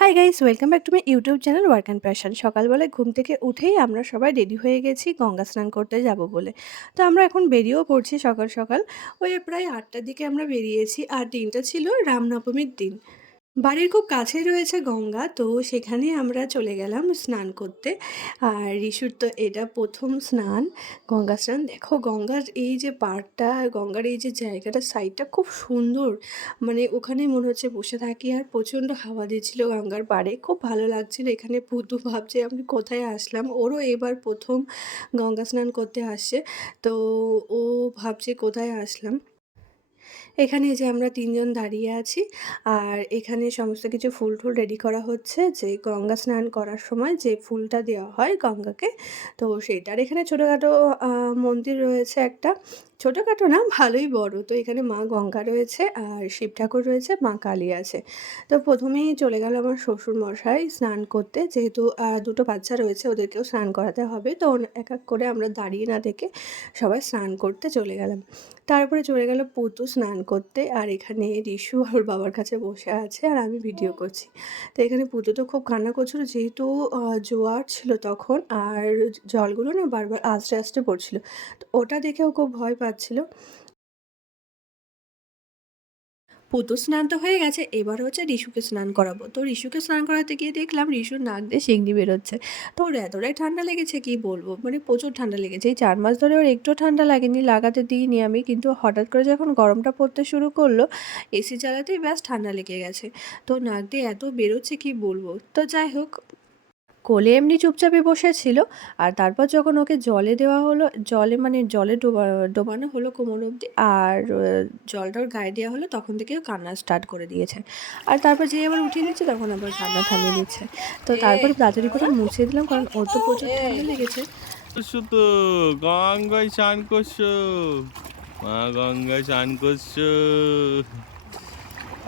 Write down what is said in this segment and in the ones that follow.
Hi guys, welcome back to my YouTube channel work and passion. সকালবেলায় ঘুম থেকে উঠেই আমরা সবাই রেডি হয়ে গেছি গঙ্গা স্নান করতে যাব বলে। তো আমরা এখন বেরিয়েও পড়ছি সকাল সকাল। ওই প্রায় ৮টার দিকে আমরা বেরিয়েছি, আর দিনটা ছিল রামনবমীর দিন। বাড়ির খুব কাছেই রয়েছে গঙ্গা, তো সেখানে আমরা চলে গেলাম স্নান করতে। আর ঋষুর তো এটা প্রথম স্নান, গঙ্গা স্নান। দেখো গঙ্গার এই যে পাড়টা, আর গঙ্গার এই যে জায়গাটা, সাইডটা খুব সুন্দর। মানে ওখানে মনে হচ্ছে বসে থাকি, আর প্রচণ্ড হাওয়া দিচ্ছিল গঙ্গার পাড়ে, খুব ভালো লাগছিল। এখানে পুতু ভাবছে আমি কোথায় আসলাম, ওরও এবার প্রথম গঙ্গা স্নান করতে আসছে। তো ও ভাবছে কোথায় আসলাম। এখানে এই যে আমরা ৩ জন দাঁড়িয়ে আছি। আর এখানে সমস্ত কিছু ফুল-টুল রেডি করা হচ্ছে, যে গঙ্গা স্নান করার সময় যে ফুলটা দেওয়া হয় গঙ্গাকে, তো সেইটার। এখানে ছোটোখাটো মন্দির রয়েছে একটা। ছোটোখাটো না, ভালোই বড়। তো এখানে মা গঙ্গা রয়েছে, আর শিব ঠাকুর রয়েছে, মা কালী আছে। তো প্রথমেই চলে গেল আমার শ্বশুরমশাই স্নান করতে, যেহেতু দুটো বাচ্চা রয়েছে, ওদেরকেও স্নান করাতে হবে। তো এক এক করে আমরা দাঁড়িয়ে না থেকে সবাই স্নান করতে চলে গেলাম। তারপরে চলে গেল পুতু স্নান করতে, আর এখানে রিশু ওর বাবার কাছে বসে আছে, আর আমি ভিডিও করছি। তো এখানে পুতু তো খুব কান্না করছিল, যেহেতু জোয়ার ছিল তখন, আর জলগুলো না বারবার আস্তে আস্তে পড়ছিল। তো ওটা দেখেও খুব ভয় পাচ্ছিল। পুতুর স্নান তো হয়ে গেছে, এবার হচ্ছে রিশুকে স্নান করাবো। তো রিশুকে স্নান করাতে গিয়ে দেখলাম রিশুর নাক দিয়ে সিংড়ি বেরোচ্ছে। তো ওর এতটাই ঠান্ডা লেগেছে কি বলবো, মানে প্রচুর ঠান্ডা লেগেছে। এই ৪ মাস ধরে ওর একটুও ঠান্ডা লাগেনি, লাগাতে দিইনি আমি। কিন্তু হঠাৎ করে যখন গরমটা পড়তে শুরু করলো, এসি চালাতেই ব্যাস ঠান্ডা লেগে গেছে। তো নাক দিয়ে এত বেরোচ্ছে কি বলবো। তো যাই হোক, কোলে এমনি চুপচাপই বসেছিল। আর তারপর যখন ওকে জলে দেওয়া হলো, জলে মানে জলে ডোবানো হলো কোমর অবধি, আর জলটা ওর গায়ে দেওয়া হলো, তখন থেকে ও কান্না স্টার্ট করে দিয়েছে। আর তারপর যেই আবার উঠিয়ে নিচ্ছে, তখন আবার কান্না থামিয়ে দিচ্ছে। তো তারপরে তাড়াতাড়ি করে মুছিয়ে দিলাম, কারণ ওর তো প্রচুর ঠান্ডা লেগেছে। করছো তো গঙ্গায় স্নান করছো, মা গঙ্গায় স্নান করছো,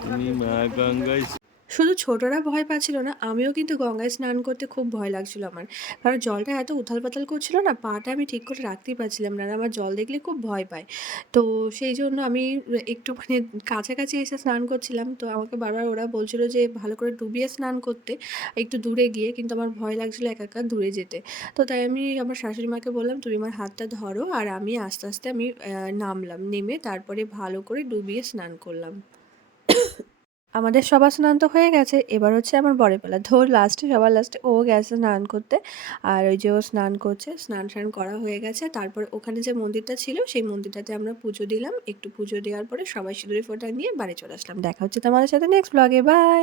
তুমি মা গঙ্গায় শুধু ছোটরা ভয় পাচ্ছিল না, আমিও কিন্তু গঙ্গায় স্নান করতে খুব ভয় লাগছিল আমার। কারণ জলটা এত উথাল-পাথাল করছিল না, পাটা আমি ঠিক করে রাখতেই পারছিলাম না। আর আমার জল দেখলে খুব ভয় পায়। তো সেই জন্য আমি একটু মানে কাছাকাছি এসে স্নান করছিলাম। তো আমাকে বারবার ওরা বলছিল যে ভালো করে ডুবিয়ে স্নান করতে, একটু দূরে গিয়ে। কিন্তু আমার ভয় লাগছিল একা, একা দূরে যেতে। তো তাই আমি আমার শাশুড়ি মাকে বললাম, "তুমি আমার হাতটা ধরো।" আর আমি আস্তে, আস্তে আমি নামলাম। নেমে তারপরে ভালো করে ডুবিয়ে স্নান করলাম। আমাদের সবার স্নান তো হয়ে গেছে, এবার হচ্ছে আমার বরের পালা। তো লাস্টে, সবার লাস্টে ও গেছে স্নান করতে। আর ওই যে ও স্নান করছে, স্নান করা হয়ে গেছে। তারপর ওখানে যে মন্দিরটা ছিল, সেই মন্দিরটাতে আমরা পুজো দিলাম। একটু পুজো দেওয়ার পরে সবাই সিঁদুরে ফোঁটা নিয়ে বাড়ি চলে আসলাম। দেখা হচ্ছে তোমাদের সাথে নেক্সট ব্লগে। বাই।